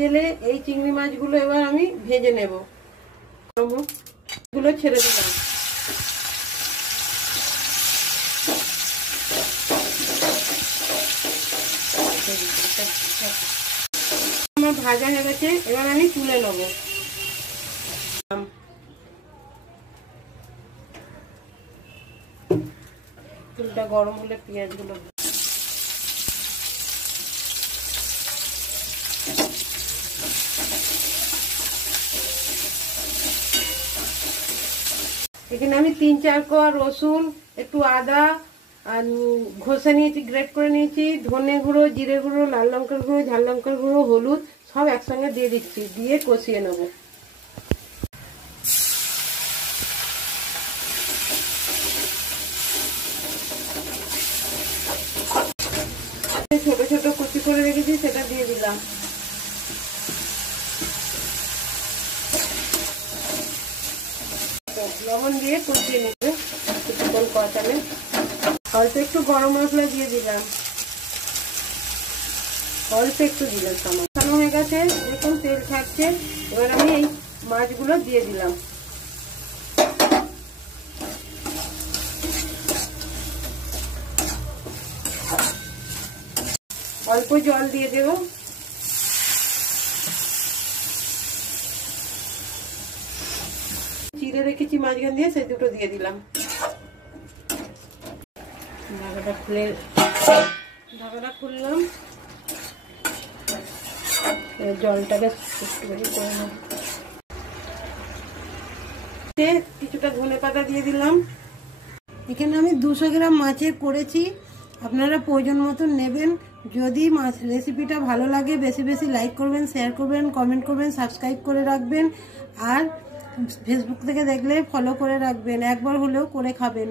জেলে এই চিংড়ি মাছগুলো এবার আমি ভেজে নেব। এগুলো ছেড়ে দিলাম। আমার ভাজা হয়ে গেছে, এবার আমি তুলে নেব। তেলটা গরম হলে পেঁয়াজগুলো এখানে আমি 3-4 কোয়া রসুন, একটু আদা আর ঘষে নিয়েছি, গ্রেট করে নিয়েছি, ধনে গুঁড়ো, জিরে গুঁড়ো, লাল লঙ্কার গুঁড়ো, ঝাল লঙ্কার গুঁড়ো, হলুদ সব একসঙ্গে দিয়ে দিচ্ছি, দিয়ে কষিয়ে নেব। ছোট ছোট কুচি করে রেখেছি, সেটা দিয়ে দিলাম। লবণ দিয়ে কষিয়ে নেবে কিছুক্ষণ কষালে। অল্প একটু গরম মশলা দিয়ে দিলাম, অল্প একটু দিলাম, কষানো হয়ে গেছে, দেখুন তেল ছাড়ছে। এবার আমি এই মাছগুলো দিয়ে দিলাম। অল্প জল দিয়ে দেব। চিড়ে রেখেছি মাঝখান দিয়ে, সেই দুটো দিয়ে দিলাম। ঢাকাটা খুললাম, জলটাকে একটুখানি করে নেব। কিছুটা ধনেপাতা দিয়ে দিলাম। এখানে আমি 200 গ্রাম মাছের করেছি, আপনারা প্রয়োজন মতন নেবেন। যদি মাছ রেসিপিটা ভালো লাগে বেশি বেশি লাইক করবেন, শেয়ার করবেন, কমেন্ট করবেন, সাবস্ক্রাইব করে রাখবেন। আর ফেসবুক থেকে দেখলে ফলো করে রাখবেন, একবার হলেও করে খাবেন।